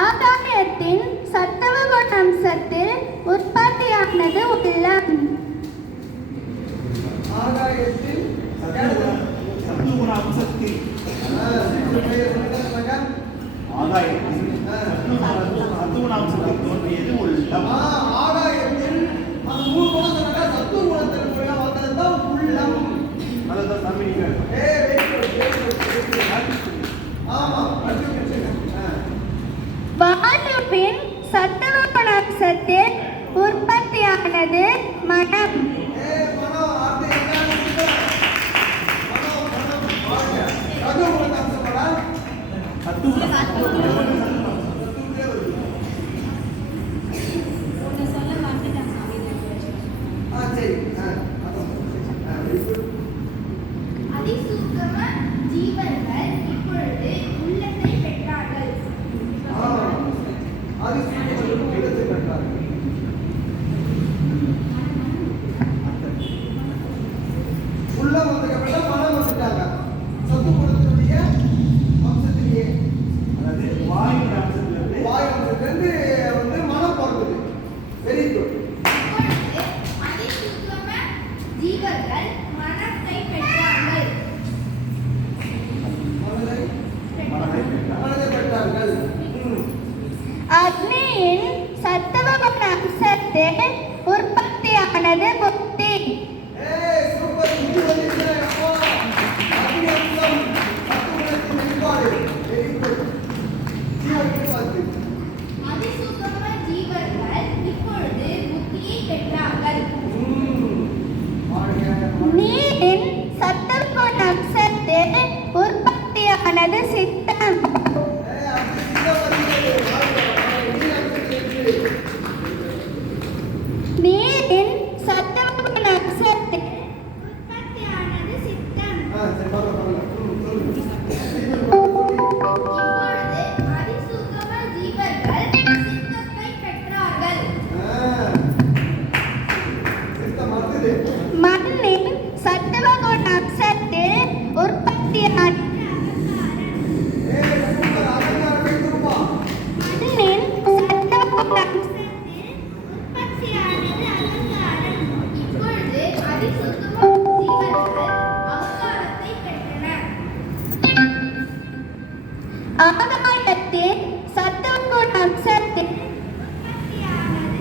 ஆகாயத்தின் சத்துவ குண அம்சத்தில் உற்பத்தியானது உள்ளம். ஆகாயத்தில் சத்துவ குண அம்சத்தில் தோன்றியது உள்ளம். ஆகாயத்தில் மூணு குணம் சத்துவ குணத்தில் வந்ததுதான் உள்ளம். அதான் தமிழ். வாயுவின் சத்துவ குண அம்சத்தில் உற்பத்தியானது மனம். அதிசூக்ஷ்ம ஜீவர்கள் இப்பொழுது உள்ளத்தை பெற்றார்கள். உள்ள வந்ததுக்கு மனம் வந்துட்டாங்க. சத்து குணத்தினுடைய அம்சத்திலேயே அதாவது வாயு அம்சத்திலிருந்து வந்து மனம் பிறந்தது. Very good. அதிசூக்ஷ்ம ஜீவர்கள் மனத்தை பெற்றார்கள். மனதை பெற்றார்கள். அக்னியின் சத்துவ குண அம்சத்தில் உற்பத்தியானது புத்தி. சூப்பர். இது வந்து அக்னி அம்சம் சத்து குணத்தின் வெளிப்பாடு. Very good. அதிசூக்ஷ்ம ஜீவர்கள் இப்பொழுது புத்தியை பெற்றார்கள். நீரின் சத்துவ குண அம்சத்தில் உற்பத்தியானது சித்தம். நீரின் சத்துவ குண அம்சத்தில் உற்பத்தியானது சித்தம்.